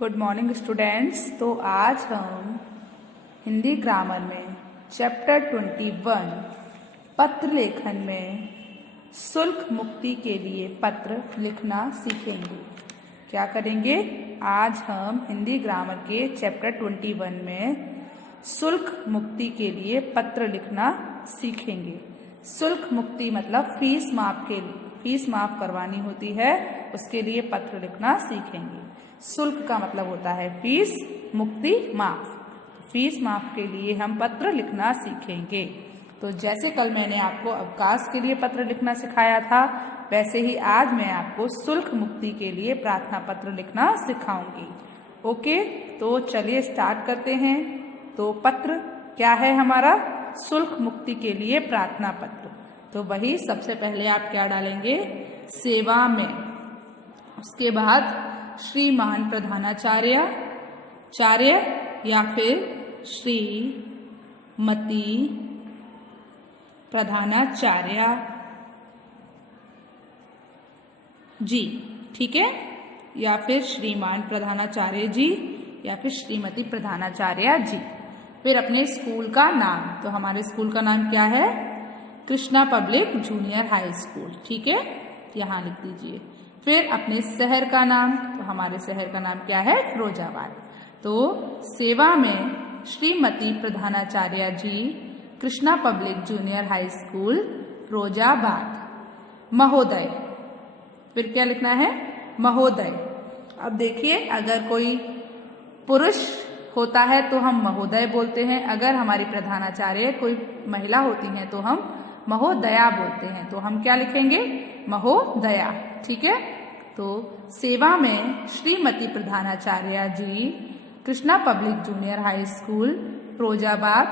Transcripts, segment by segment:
Good morning students. तो आज हम हिंदी ग्रामर में चैप्टर 21 पत्र लेखन में शुल्क मुक्ति के लिए पत्र लिखना सीखेंगे। क्या करेंगे? आज हम हिंदी ग्रामर के चैप्टर 21 में शुल्क मुक्ति के लिए पत्र लिखना सीखेंगे। शुल्क मुक्ति मतलब फीस माफ करवानी होती है, उसके लिए पत्र लिखना सीखेंगे। शुल्क का मतलब होता है फीस, मुक्ति माफ। फीस माफ के लिए हम पत्र लिखना सीखेंगे। तो जैसे कल मैंने आपको अवकाश के लिए पत्र लिखना सिखाया था, वैसे ही आज मैं आपको शुल्क मुक्ति के लिए प्रार्थना पत्र लिखना सिखाऊंगी। ओके, तो चलिए स्टार्ट करते हैं। तो पत्र क्या है हमारा? शुल्क मुक्ति के लिए प्रार्थना पत्र। तो वही सबसे पहले आप क्या डालेंगे? सेवा में। उसके बाद श्रीमान प्रधानाचार्य या फिर श्रीमती प्रधानाचार्य जी, ठीक है, या फिर श्रीमान प्रधानाचार्य जी या फिर श्रीमती प्रधानाचार्य जी। फिर अपने स्कूल का नाम, तो हमारे स्कूल का नाम क्या है? Krishna public junior high school, ठीक है, यहाँ लिख दीजिए। फिर अपने शहर का नाम, तो हमारे शहर का नाम क्या है? फिरोजाबाद। तो सेवा में श्रीमती प्रधानाचार्य जी, Krishna public junior high school, Firozabad. महोदय, फिर क्या लिखना है? महोदय। अब देखिए, अगर कोई पुरुष होता है तो हम महोदय बोलते हैं, अगर हमारी प्रधानाचार्य कोई महिला होती हैं तो हम महोदया बोलते हैं। तो हम क्या लिखेंगे? महोदया, ठीक है। तो सेवा में श्रीमती प्रधानाचार्य जी, Krishna public junior high school, Firozabad.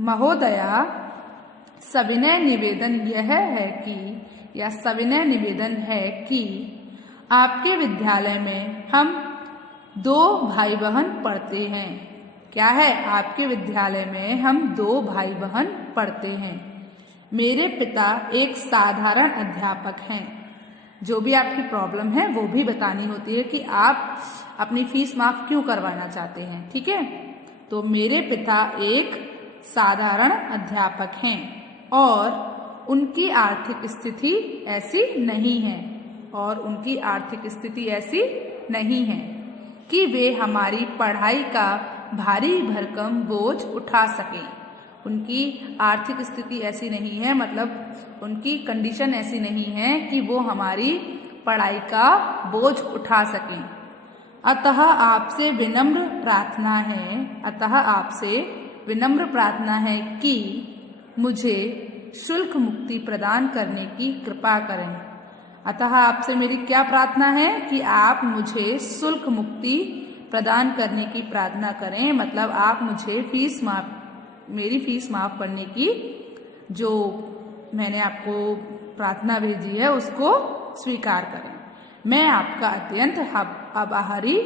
महोदया, सविनय निवेदन यह है कि या सविनय निवेदन है कि आपके विद्यालय में हम 2 भाई बहन पढ़ते हैं। क्या है? आपके विद्यालय में हम 2 भाई बहन पढ़ते हैं। मेरे पिता एक साधारण अध्यापक हैं। जो भी आपकी प्रॉब्लम है वो भी बतानी होती है कि आप अपनी फीस माफ क्यों करवाना चाहते हैं, ठीक है। तो मेरे पिता एक साधारण अध्यापक हैं और उनकी आर्थिक स्थिति ऐसी नहीं है कि वे हमारी पढ़ाई का भारी भरकम बोझ उठा सकें। उनकी आर्थिक स्थिति ऐसी नहीं है, मतलब उनकी कंडीशन ऐसी नहीं है कि वो हमारी पढ़ाई का बोझ उठा सकें। अतः आपसे विनम्र प्रार्थना है कि मुझे शुल्क मुक्ति प्रदान करने की कृपा करें। अतः आपसे मेरी क्या प्रार्थना है? कि आप मुझे शुल्क मुक्ति प्रदान करने की प्रार्थना करें, मतलब आप मुझे मेरी फीस माफ करने की जो मैंने आपको प्रार्थना भेजी है उसको स्वीकार करें। मैं आपका अत्यंत आभारी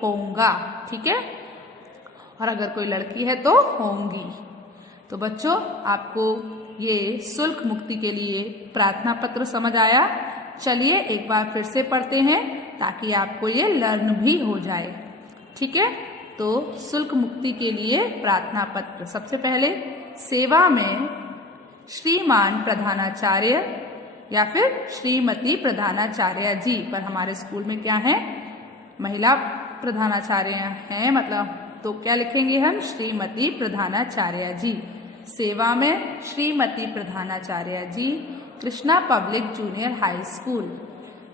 होऊंगा, ठीक है। और अगर कोई लड़की है तो होंगी। तो बच्चों, आपको ये शुल्क मुक्ति के लिए प्रार्थना पत्र समझ आया? चलिए एक बार फिर से पढ़ते हैं ताकि आपको ये लर्न भी हो जाए, ठीक है। तो शुल्क मुक्ति के लिए प्रार्थना पत्र, सबसे पहले सेवा में श्रीमान प्रधानाचार्य या फिर श्रीमती प्रधानाचार्य जी, पर हमारे स्कूल में क्या है? महिला प्रधानाचार्य हैं, मतलब तो क्या लिखेंगे हम? श्रीमती प्रधानाचार्य जी। सेवा में श्रीमती प्रधानाचार्य जी, Krishna public junior high school,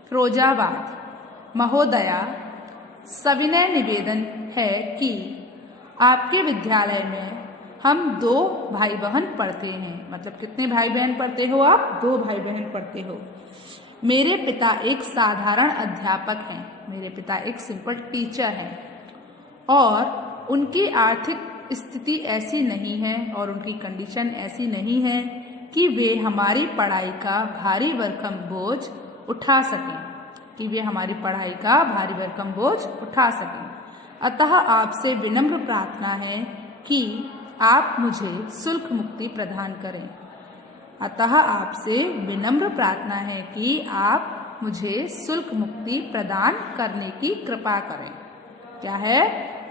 Firozabad. महोदया, सविनय निवेदन है कि आपके विद्यालय में हम 2 भाई बहन पढ़ते हैं। मतलब कितने भाई बहन पढ़ते हो आप? 2 भाई बहन पढ़ते हो। मेरे पिता एक साधारण अध्यापक हैं, मेरे पिता एक सिंपल टीचर हैं और उनकी आर्थिक स्थिति ऐसी नहीं है और उनकी कंडीशन ऐसी नहीं है कि वे हमारी पढ़ाई का भारी भरकम बोझ उठा सकें। अतः आपसे विनम्र प्रार्थना है कि आप मुझे शुल्क मुक्ति प्रदान करें। अतः आपसे विनम्र प्रार्थना है कि आप मुझे शुल्क मुक्ति प्रदान करने की कृपा करें। क्या है?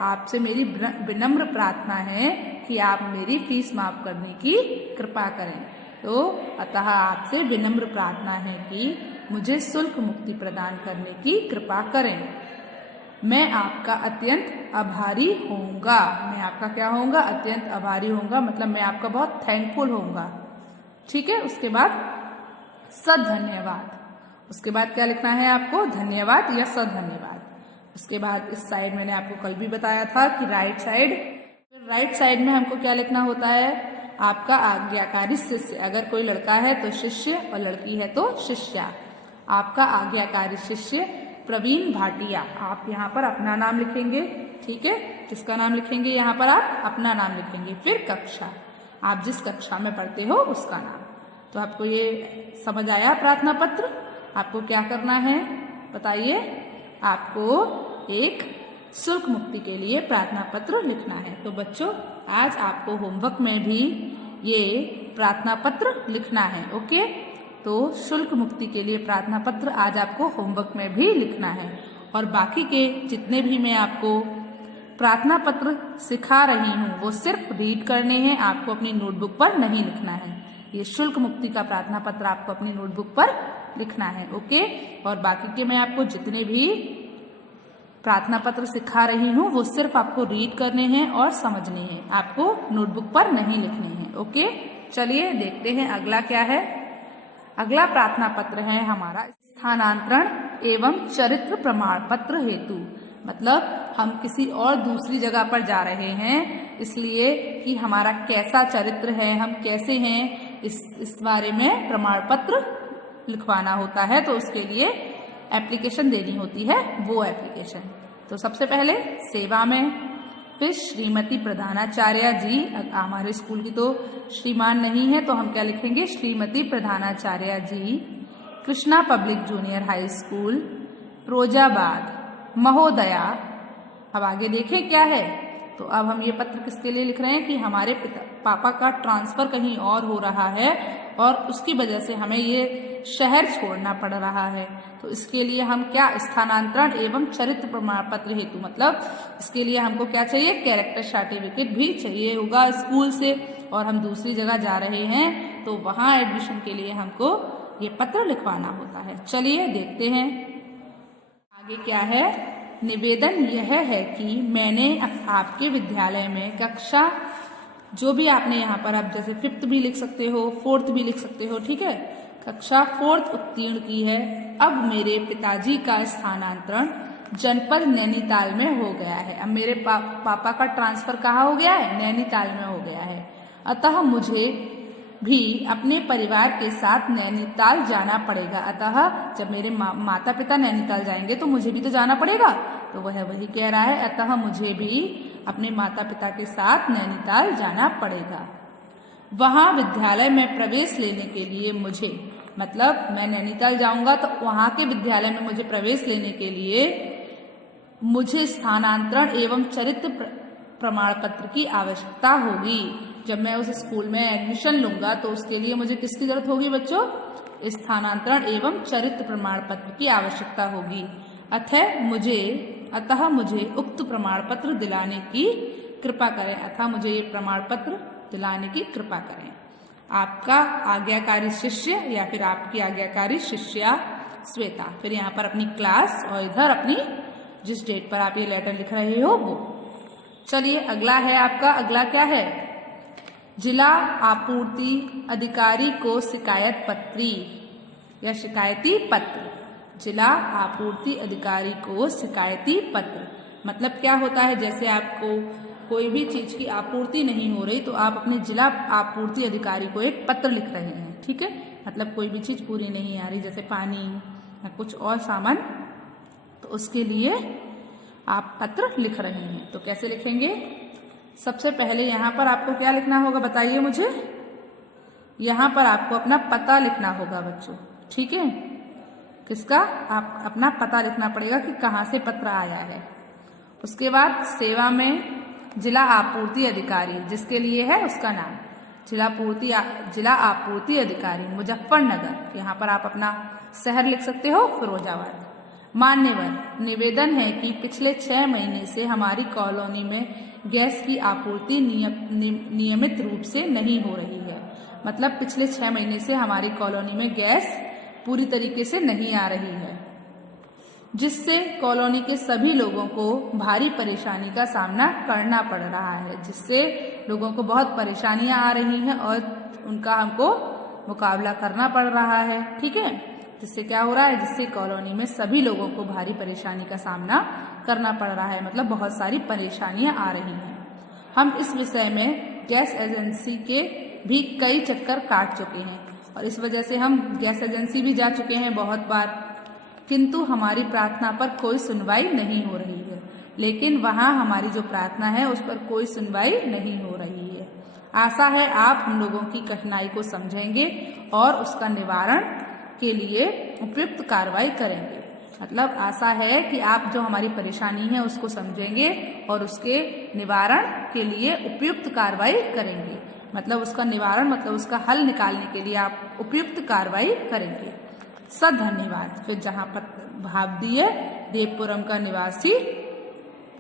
आपसे मेरी विनम्र प्रार्थना है कि आप मेरी फीस माफ करने की कृपा करें। तो अतः आपसे विनम्र प्रार्थना है कि मुझे शुल्क मुक्ति प्रदान करने की कृपा करें। मैं आपका अत्यंत आभारी होऊंगा। मैं आपका क्या होऊंगा? अत्यंत आभारी होऊंगा, मतलब मैं आपका बहुत थैंकफुल होऊंगा। ठीक है। उसके बाद सधन्यवाद। उसके बाद क्या लिखना है आपको? धन्यवाद या सधन्यवाद। उसके बाद इस साइड मैंने आपको कल भी बताया था कि राइट साइड में हमको क्या लिखना होता है? आपका आज्ञाकारी शिष्य। अगर कोई लड़का है तो शिष्य और लड़की है तो शिष्या। आपका आज्ञाकारी शिष्य प्रवीण भाटिया। आप यहाँ पर अपना नाम लिखेंगे। ठीक है। किसका नाम लिखेंगे? यहाँ पर आप अपना नाम लिखेंगे। फिर कक्षा, आप जिस कक्षा में पढ़ते हो उसका नाम। तो आपको ये समझ आया प्रार्थना पत्र? आपको क्या करना है बताइए? आपको एक शुल्क मुक्ति के लिए प्रार्थना पत्र लिखना है। तो बच्चों, आज आपको होमवर्क में भी ये प्रार्थना पत्र लिखना है। ओके। तो शुल्क मुक्ति के लिए प्रार्थना पत्र आज आपको होमवर्क में भी लिखना है। और बाकी के जितने भी मैं आपको प्रार्थना पत्र सिखा रही हूँ वो सिर्फ रीड करने हैं, आपको अपनी नोटबुक पर नहीं लिखना है। ये शुल्क मुक्ति का प्रार्थना पत्र आपको अपनी नोटबुक पर लिखना है। ओके। और बाकी के मैं आपको जितने भी प्रार्थना पत्र सिखा रही हूँ वो सिर्फ आपको रीड करने हैं और समझने हैं, आपको नोटबुक पर नहीं लिखने हैं। ओके। चलिए देखते हैं अगला क्या है। अगला प्रार्थना पत्र है हमारा स्थानांतरण एवं चरित्र प्रमाण पत्र हेतु। मतलब हम किसी और दूसरी जगह पर जा रहे हैं, इसलिए कि हमारा कैसा चरित्र है, हम कैसे हैं, इस बारे में प्रमाण पत्र लिखवाना होता है। तो उसके लिए एप्लीकेशन देनी होती है, वो एप्लीकेशन। तो सबसे पहले सेवा में, फिर श्रीमती प्रधानाचार्य जी। हमारे स्कूल की तो श्रीमान नहीं है तो हम क्या लिखेंगे? श्रीमती प्रधानाचार्य जी, Krishna public junior high school, Firozabad, महोदया। अब आगे देखें क्या है। तो अब हम ये पत्र किसके लिए लिख रहे हैं कि हमारे पापा का ट्रांसफर कहीं और हो रहा है और उसकी वजह से हमें ये शहर छोड़ना पड़ रहा है। तो इसके लिए हम क्या? स्थानांतरण एवं चरित्र प्रमाण पत्र हेतु, मतलब इसके लिए हमको क्या चाहिए? कैरेक्टर सर्टिफिकेट भी चाहिए होगा स्कूल से, और हम दूसरी जगह जा रहे हैं तो वहाँ एडमिशन के लिए हमको ये पत्र लिखवाना होता है। चलिए देखते हैं आगे क्या है। निवेदन यह है कि मैंने आपके विद्यालय में कक्षा, जो भी आपने यहाँ पर आप जैसे 5th भी लिख सकते हो, 4th भी लिख सकते हो। ठीक है। कक्षा 4th उत्तीर्ण की है। अब मेरे पिताजी का स्थानांतरण जनपद नैनीताल में हो गया है। अब मेरे पापा का ट्रांसफर कहाँ हो गया है? नैनीताल में हो गया है। अतः मुझे भी अपने परिवार के साथ नैनीताल जाना पड़ेगा। अतः जब मेरे माता पिता नैनीताल जाएंगे तो मुझे भी तो जाना पड़ेगा। तो वह वही कह रहा है, अतः मुझे भी अपने माता पिता के साथ नैनीताल जाना पड़ेगा। वहाँ विद्यालय में प्रवेश लेने के लिए मुझे, मतलब मैं नैनीताल जाऊंगा तो वहाँ के विद्यालय में मुझे प्रवेश लेने के लिए मुझे स्थानांतरण एवं चरित्र प्रमाण पत्र की आवश्यकता होगी। जब मैं उस स्कूल में एडमिशन लूंगा तो उसके लिए मुझे किसकी जरूरत होगी बच्चों? स्थानांतरण एवं चरित्र प्रमाण पत्र की आवश्यकता होगी। अतः मुझे उक्त प्रमाण पत्र दिलाने की कृपा करें। अतः मुझे ये प्रमाण पत्र दिलाने की कृपा करें। आपका आज्ञाकारी शिष्य, या फिर आपकी आज्ञाकारी शिष्या श्वेता। फिर यहाँ पर अपनी क्लास और इधर अपनी जिस डेट पर आप ये लेटर लिख रहे हो वो। चलिए अगला है आपका, अगला क्या है? जिला आपूर्ति अधिकारी को शिकायत पत्री या शिकायती पत्र। जिला आपूर्ति अधिकारी को शिकायती पत्र मतलब क्या होता है? जैसे आपको कोई भी चीज की आपूर्ति नहीं हो रही तो आप अपने जिला आपूर्ति अधिकारी को एक पत्र लिख रहे हैं। ठीक है। मतलब कोई भी चीज पूरी नहीं आ रही, जैसे पानी या कुछ और सामान, तो उसके लिए आप पत्र लिख रहे हैं। तो कैसे लिखेंगे? सबसे पहले यहाँ पर आपको क्या लिखना होगा बताइए मुझे? यहाँ पर आपको अपना पता लिखना होगा बच्चों। ठीक है। किसका? आप अपना पता लिखना पड़ेगा कि कहाँ से पत्र आया है। उसके बाद सेवा में जिला आपूर्ति अधिकारी, जिसके लिए है उसका नाम। जिला आपूर्ति अधिकारी मुजफ्फरनगर, यहाँ पर आप अपना शहर लिख सकते हो फिरोजाबाद। मान्यवर, निवेदन है कि पिछले 6 महीने से हमारी कॉलोनी में गैस की आपूर्ति नियमित रूप से नहीं हो रही है। मतलब पिछले 6 महीने से हमारी कॉलोनी में गैस पूरी तरीके से नहीं आ रही है, जिससे कॉलोनी के सभी लोगों को भारी परेशानी का सामना करना पड़ रहा है। जिससे लोगों को बहुत परेशानियां आ रही हैं और उनका हमको मुकाबला करना पड़ रहा है। ठीक है, जिससे क्या हो रहा है, जिससे कॉलोनी में सभी लोगों को भारी परेशानी का सामना करना पड़ रहा है, मतलब बहुत सारी परेशानियां आ रही हैं। हम इस विषय में गैस एजेंसी के भी कई चक्कर काट चुके हैं और इस वजह से हम गैस एजेंसी भी जा चुके हैं बहुत बार, किंतु हमारी प्रार्थना पर कोई सुनवाई नहीं हो रही है। लेकिन वहाँ हमारी जो प्रार्थना है उस पर कोई सुनवाई नहीं हो रही है। आशा है आप हम लोगों की कठिनाई को समझेंगे और उसका निवारण के लिए उपयुक्त कार्रवाई करेंगे। मतलब आशा है कि आप जो हमारी परेशानी है उसको समझेंगे और उसके निवारण के लिए उपयुक्त कार्रवाई करेंगे। मतलब उसका निवारण मतलब उसका हल निकालने के लिए आप उपयुक्त कार्रवाई करेंगे। धन्यवाद। फिर जहाँ पर भाव दिए देवपुरम का निवासी,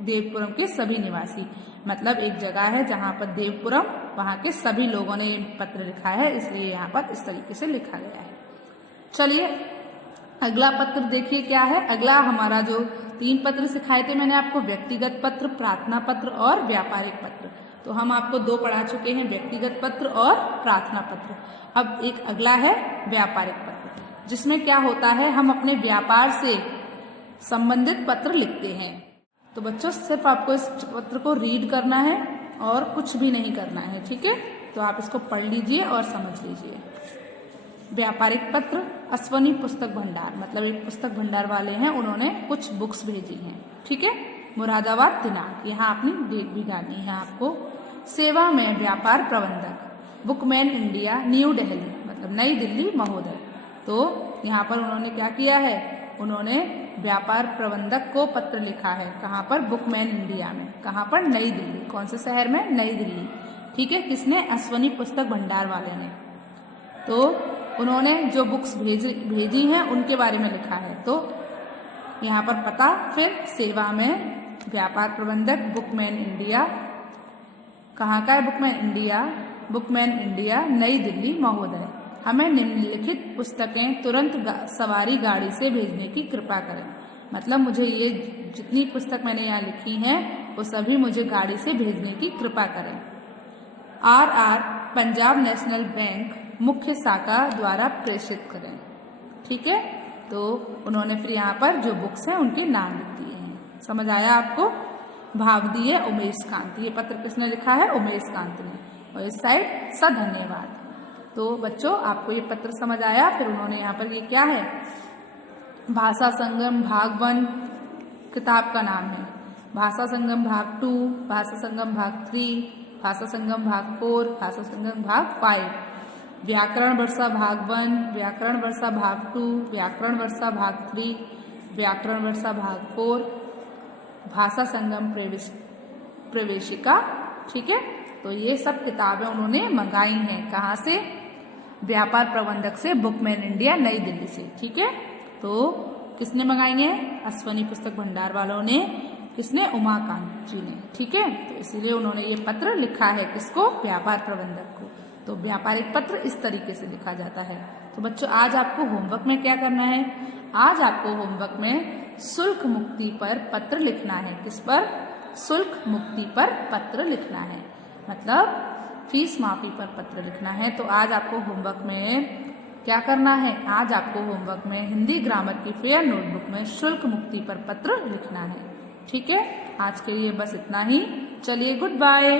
देवपुरम के सभी निवासी, मतलब एक जगह है जहाँ पर देवपुरम, वहाँ के सभी लोगों ने ये पत्र लिखा है, इसलिए यहाँ पर इस तरीके से लिखा गया है। चलिए अगला पत्र देखिए क्या है। अगला हमारा जो 3 पत्र सिखाए थे मैंने आपको, व्यक्तिगत पत्र, प्रार्थना पत्र और व्यापारिक पत्र। तो हम आपको 2 पढ़ा चुके हैं, व्यक्तिगत पत्र और प्रार्थना पत्र। अब एक अगला है व्यापारिक पत्र, जिसमें क्या होता है, हम अपने व्यापार से संबंधित पत्र लिखते हैं। तो बच्चों सिर्फ आपको इस पत्र को रीड करना है और कुछ भी नहीं करना है। ठीक है, तो आप इसको पढ़ लीजिए और समझ लीजिए। व्यापारिक पत्र, अश्वनी पुस्तक भंडार, मतलब एक पुस्तक भंडार वाले हैं, उन्होंने कुछ बुक्स भेजी हैं। ठीक है, मुरादाबाद दिनांक, यहाँ अपनी डेट भी डालनी है आपको। सेवा में व्यापार प्रबंधक, बुकमैन इंडिया, न्यू दिल्ली, मतलब नई दिल्ली महोदय। तो यहाँ पर उन्होंने क्या किया है, उन्होंने व्यापार प्रबंधक को पत्र लिखा है। कहाँ पर, बुकमैन इंडिया में। कहाँ पर, नई दिल्ली। कौन से शहर में, नई दिल्ली। ठीक है, किसने, अश्वनी पुस्तक भंडार वाले ने। तो उन्होंने जो बुक्स भेजी हैं उनके बारे में लिखा है। तो यहाँ पर पता, फिर सेवा में व्यापार प्रबंधक, बुकमैन इंडिया, कहाँ का है बुकमैन इंडिया, बुकमैन इंडिया, नई दिल्ली महोदय। हमें निम्नलिखित पुस्तकें तुरंत सवारी गाड़ी से भेजने की कृपा करें। मतलब मुझे ये जितनी पुस्तक मैंने यहाँ लिखी हैं वो सभी मुझे गाड़ी से भेजने की कृपा करें। RR पंजाब नेशनल बैंक मुख्य शाखा द्वारा प्रेषित करें। ठीक है, तो उन्होंने फिर यहाँ पर जो बुक्स हैं उनके नाम लिख दिए हैं। समझ आया आपको। भाव दिए उमेश कांत, ये पत्र किसने लिखा है, उमेश कांत ने। और इस साइड धन्यवाद। तो बच्चों आपको ये पत्र समझ आया। फिर उन्होंने यहाँ पर ये क्या है, भाषा संगम भाग 1 किताब का नाम है। भाषा संगम भाग 2, भाषा संगम भाग 3, भाषा संगम भाग 4, भाषा संगम भाग 5, व्याकरण वर्षा भाग 1, व्याकरण वर्षा भाग 2, व्याकरण वर्षा भाग 3, व्याकरण वर्षा भाग 4, भाषा संगम प्रवेशिका। ठीक है, तो ये सब किताबें उन्होंने मंगाई हैं। कहाँ से, व्यापार प्रबंधक से, बुकमैन इंडिया, नई दिल्ली से। ठीक है, तो किसने मंगाई है, अश्वनी पुस्तक भंडार वालों ने। किसने, उमाकांत जी ने। ठीक है, तो इसीलिए उन्होंने ये पत्र लिखा है, किसको, व्यापार प्रबंधक को। तो व्यापारिक पत्र इस तरीके से लिखा जाता है। तो बच्चों आज आपको होमवर्क में क्या करना है, आज आपको होमवर्क में शुल्क मुक्ति पर पत्र लिखना है। किस पर, शुल्क मुक्ति पर पत्र लिखना है, मतलब फीस माफी पर पत्र लिखना है। तो आज आपको होमवर्क में क्या करना है, आज आपको होमवर्क में हिंदी ग्रामर की फेयर नोटबुक में शुल्क मुक्ति पर पत्र लिखना है। ठीक है, आज के लिए बस इतना ही। चलिए गुड बाय।